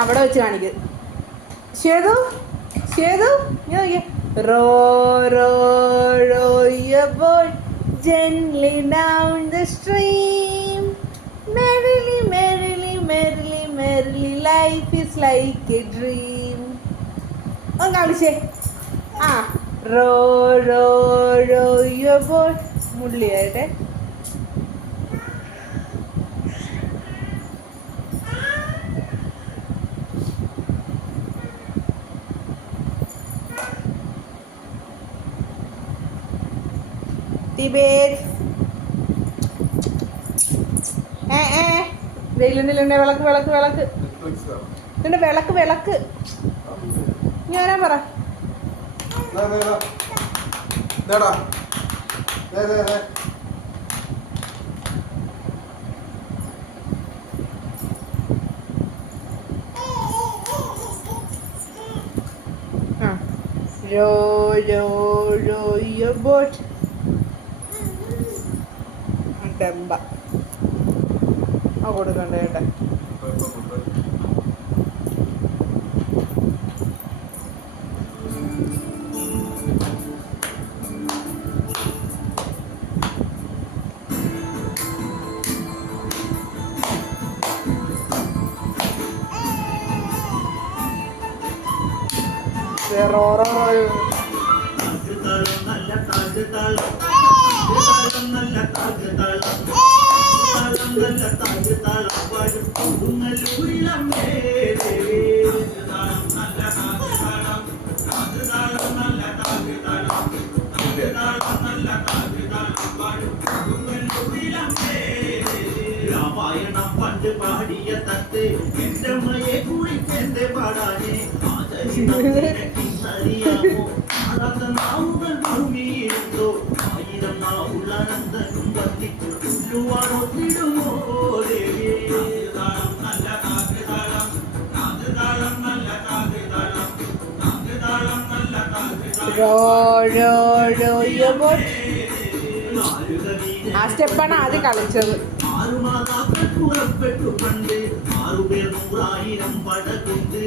അവിടെ വെച്ച് കാണിക്ക്. ഷേതു ഷേതു row row row your boat gently down the stream, merrily merrily merrily merrily life is like a dream. ഒന്ന് കാണിച്ചേ. ആ row row row your boat മുള്ളിയായിട്ടെ. വെയിലുണ്ടില്ലേ വിളക്ക് വിളക്ക് വിളക്ക് ഇതിന്റെ വിളക്ക് വിളക്ക് ഞാനാ പറ. Row, row, row your boat. Demba. കൊടുക്കണ്ട കേട്ടെ. രാമായണം പണ്ട് പാടിയ തത്ത് എന്റെ മയെ കുളിക്കെന്റെ പാടാനെ അറിയാമോ അതാത്ത നാവുകൾ ഭൂമിയിലുണ്ടോ ആയിരം നാവുള്ള നന്ദനും വന്നിട്ടുള്ളുവാണോ തിടുമോ നല്ല കാകൃതാളം കാകൃതാളം നല്ല കാകൃതാളം കാകൃതാളം നല്ല കാകൃതാളം. ആ സ്റ്റെപ്പാണ് ആദ്യം കളിച്ചത്. പുറപ്പെട്ടു പണ്ട് 6 പേർ 100,000 പട കൊണ്ട്